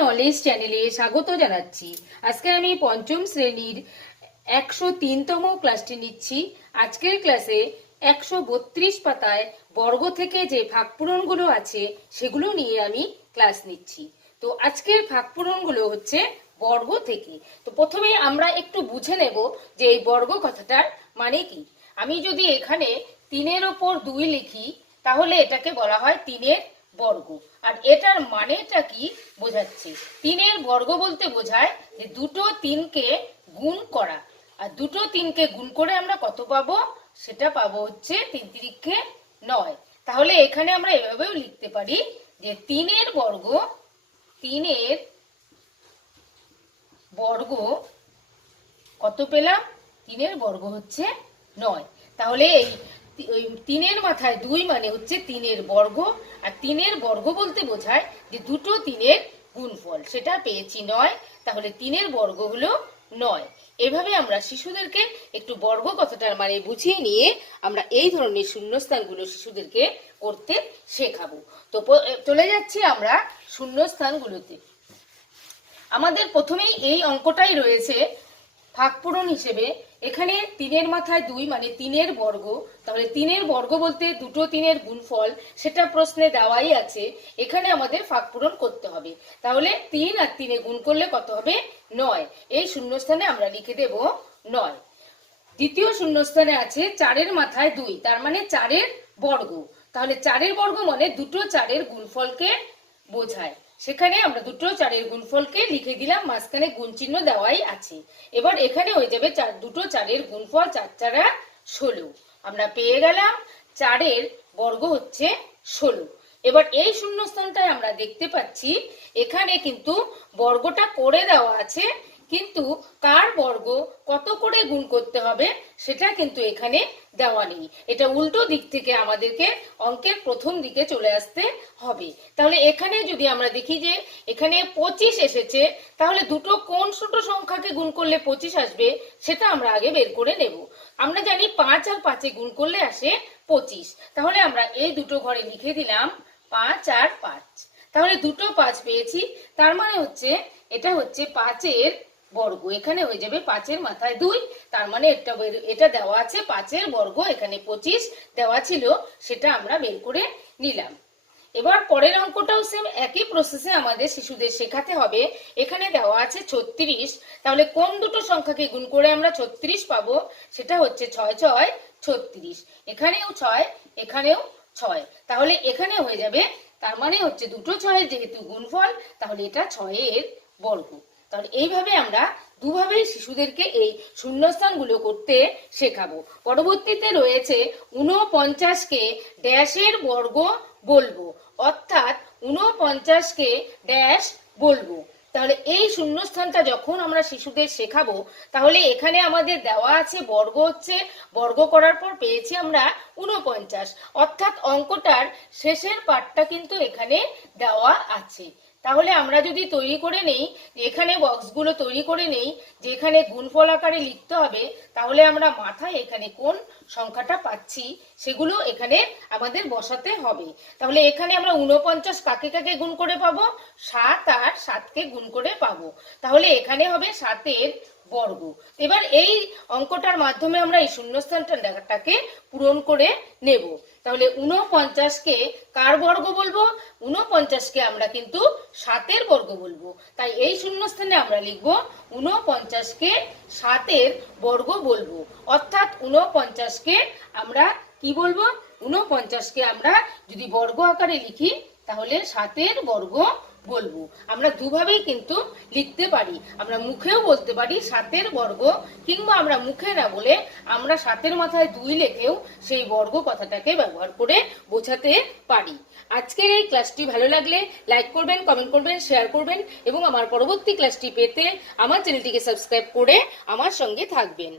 Knowledge চ্যানেলে স্বাগত জানাচ্ছি। আজকে আমি পঞ্চম শ্রেণির একশো তিনতম ক্লাসটি নিচ্ছি। আজকের ক্লাসে একশো বত্রিশ পাতায় বর্গ থেকে যে ভাগপূরণগুলো আছে, সেগুলো নিয়ে আমি ক্লাস নিচ্ছি। তো আজকের ভাগপূরণগুলো হচ্ছে বর্গ থেকে। তো প্রথমে আমরা একটু বুঝে নেব যে এই বর্গ কথাটার মানে কি। আমি যদি এখানে তিনের ওপর দুই লিখি, তাহলে এটাকে বলা হয় তিনের বর্গ। আর এটার মানেটা কি বোঝাচ্ছে? তিনের বর্গ বলতে বোঝায় যে দুটো তিনকে গুণ করা। আর দুটো তিনকে গুণ করে আমরা কত পাবো? সেটা পাবো হচ্ছে তিন তিরিক্ষে নয়। তাহলে এখানে আমরা এভাবেও লিখতে পারি যে তিনের বর্গ তিনের বর্গ কত পেলাম? তিনের বর্গ হচ্ছে নয়। তাহলে এই ওই তিনের মাথায় দুই মানে হচ্ছে তিনের বর্গ, আর তিনের বর্গ বলতে বোঝায় যে দুটো তিনের গুণফল, সেটা পেয়েছি নয়, তাহলে তিনের বর্গ হলো নয়। এভাবে আমরা শিশুদেরকে একটু বর্গ কথাটার মানে বুঝিয়ে নিয়ে আমরা এই ধরনের শূন্যস্থানগুলো শিশুদেরকে করতে শেখাবো। তো চলে যাচ্ছি আমরা শূন্যস্থানগুলোতে। আমাদের প্রথমেই এই অঙ্কটাই রয়েছে ভাগপূরণ হিসেবে এখানে তিনের মাথায় দুই মানে তিনের বর্গ, তাহলে তিনের বর্গ বলতে দুটো তিনের গুণফল, সেটা প্রশ্নে দেওয়াই আছে। এখানে আমাদের ভাগপূরণ করতে হবে। তাহলে তিন আর তিনে গুণ করলে কত হবে? নয়। এই শূন্যস্থানে আমরা লিখে দেব নয়। দ্বিতীয় শূন্যস্থানে আছে চারের মাথায় দুই, তার মানে চারের বর্গ। তাহলে চারের বর্গ মানে দুটো চারের গুণফলকে বোঝায়। সেখানে আমরা দুটো চারের গুণফলকে লিখে দিলাম, মাঝখানে গুণ চিহ্ন দেওয়াই আছে। এবার এখানে হয়ে যাবে চার, দুটো চারের গুণফল চার চারা ষোলো। আমরা পেয়ে গেলাম, চারের বর্গ হচ্ছে ষোলো। এবার এই শূন্যস্থানটায় আমরা দেখতে পাচ্ছি, এখানে কিন্তু বর্গটা করে দেওয়া আছে কিন্তু কার বর্গ কত করে গুণ করতে হবে সেটা কিন্তু এখানে দেওয়া নেই। এটা উল্টো দিক থেকে আমাদেরকে অঙ্কের প্রথম দিকে চলে আসতে হবে। তাহলে এখানে যদি আমরা দেখি যে এখানে পঁচিশ এসেছে, তাহলে দুটো কোন ছোট সংখ্যাকে গুণ করলে পঁচিশ আসবে, সেটা আমরা আগে বের করে নেব। আমরা জানি পাঁচ আর পাঁচে গুণ করলে আসে পঁচিশ। তাহলে আমরা এই দুটো ঘরে লিখে দিলাম পাঁচ আর পাঁচ। তাহলে দুটো পাঁচ পেয়েছি, তার মানে হচ্ছে এটা হচ্ছে পাঁচের বর্গ। এখানে হয়ে যাবে পাঁচের মাথায় দুই, তার মানে এটা এটা দেওয়া আছে পাঁচের বর্গ, এখানে পঁচিশ দেওয়া ছিল, সেটা আমরা বের করে নিলাম। এবার পরের অঙ্কটাও সেম একই প্রসেসে আমাদের শিশুদের শেখাতে হবে। এখানে দেওয়া আছে ছত্রিশ, তাহলে কোন দুটো সংখ্যাকে গুণ করে আমরা ছত্রিশ পাবো? সেটা হচ্ছে ছয় ছয়, ছত্রিশ। এখানেও ছয় এখানেও ছয়। তাহলে এখানে হয়ে যাবে, তার মানে হচ্ছে দুটো ছয়ের যেহেতু গুণফল, তাহলে এটা ছয়ের বর্গ। তাহলে এইভাবে আমরা দুভাবেই শিশুদেরকে এই শূন্যস্থানগুলো করতে শেখাবো। পরবর্তীতে রয়েছে ঊনপঞ্চাশকে ড্যাশের বর্গ বলব। অর্থাৎ ঊনপঞ্চাশকে ড্যাশ বলব। তাহলে এই শূন্যস্থানটা যখন আমরা শিশুদের শেখাবো, তাহলে এখানে আমাদের দেওয়া আছে বর্গ হচ্ছে, বর্গ করার পর পেয়েছি আমরা ঊনপঞ্চাশ। অর্থাৎ অঙ্কটার শেষের পাঠটা কিন্তু এখানে দেওয়া আছে। তাহলে আমরা যদি তৈরি করে নেই এখানে বক্সগুলো তৈরি করে নেই, যেখানে গুণফল আকারে লিখতে হবে, তাহলে আমরা মাথায় এখানে কোন সংখ্যাটা পাচ্ছি, সেগুলো এখানে আমাদের বসাতে হবে। তাহলে এখানে আমরা উনপঞ্চাশ কাকে কাকে গুণ করে পাবো? সাত আর সাতকে গুণ করে পাবো। তাহলে এখানে হবে সাতের বর্গ। এবার এই অঙ্কটার মাধ্যমে আমরা এই শূন্যস্থানটাকে পূরণ করে নেব। তাহলে উনপঞ্চাশকে কার বর্গ বলব? উনপঞ্চাশকে আমরা কিন্তু সাতের বর্গ বলব। তাই এই শূন্যস্থানে আমরা লিখব উনপঞ্চাশকে সাতের বর্গ বলব। অর্থাৎ উনপঞ্চাশকে আমরা কি বলব? উনপঞ্চাশকে আমরা যদি বর্গ আকারে লিখি, তাহলে সাতের বর্গ বলব। আমরা দুভাবেই কিন্তু লিখতে পারি। আমরা মুখেও বলতে পারি সাতের বর্গ, কিংবা আমরা মুখে না বলে আমরা সাতের মাথায় দুই লেখেও সেই বর্গ কথাটাকে ব্যবহার করে বোঝাতে পারি। আজকের এই ক্লাসটি ভালো লাগলে লাইক করবেন, কমেন্ট করবেন, শেয়ার করবেন, এবং আমার পরবর্তী ক্লাসটি পেতে আমার চ্যানেলটিকে সাবস্ক্রাইব করে আমার সঙ্গে থাকবেন।